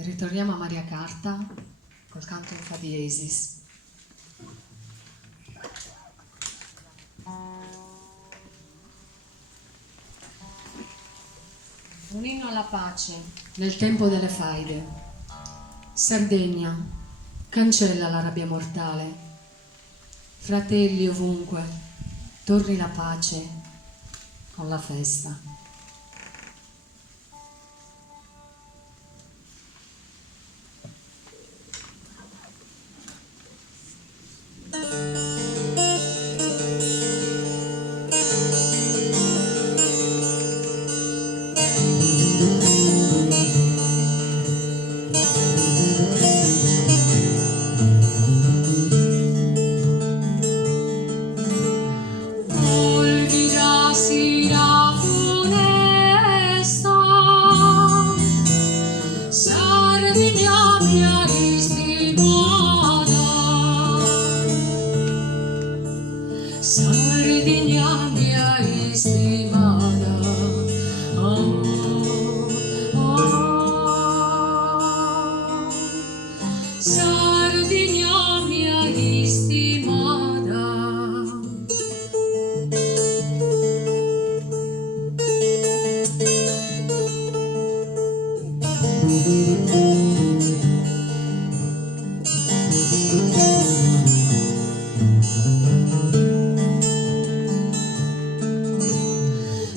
Ritorniamo a Maria Carta col canto in fa diesis. Un inno alla pace nel tempo delle faide. Sardegna, cancella la rabbia mortale. Fratelli ovunque, torni la pace con la festa. Sardinia mia estimada, oh, oh. Sardinia mia estimada.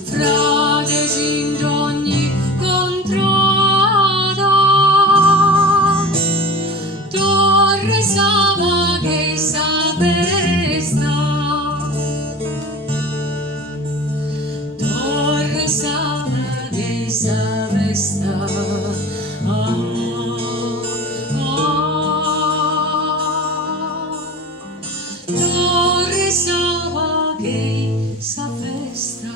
Frades in ogni contrada, torre Saba che sapesta, torre Saba che sapesta, torre Saba che sapesta.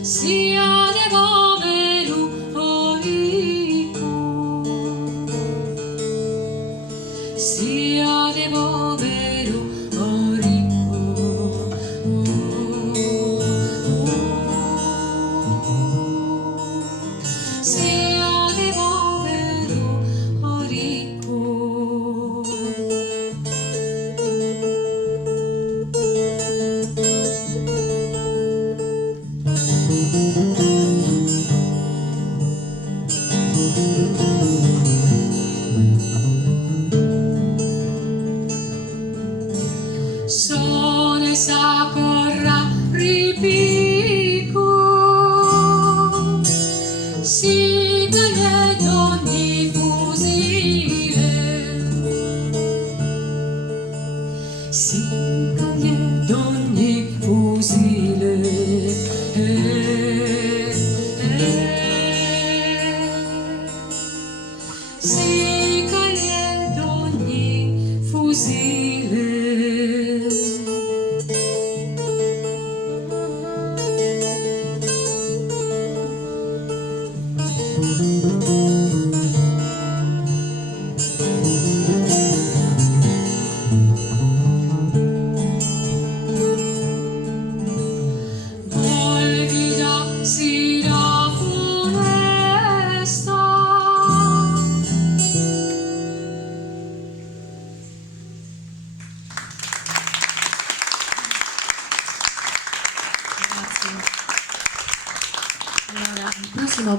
Sia de povero o ricco, sia de povero o ricco, Olvidarsi la foresta. Grazie. Allora, il prossimo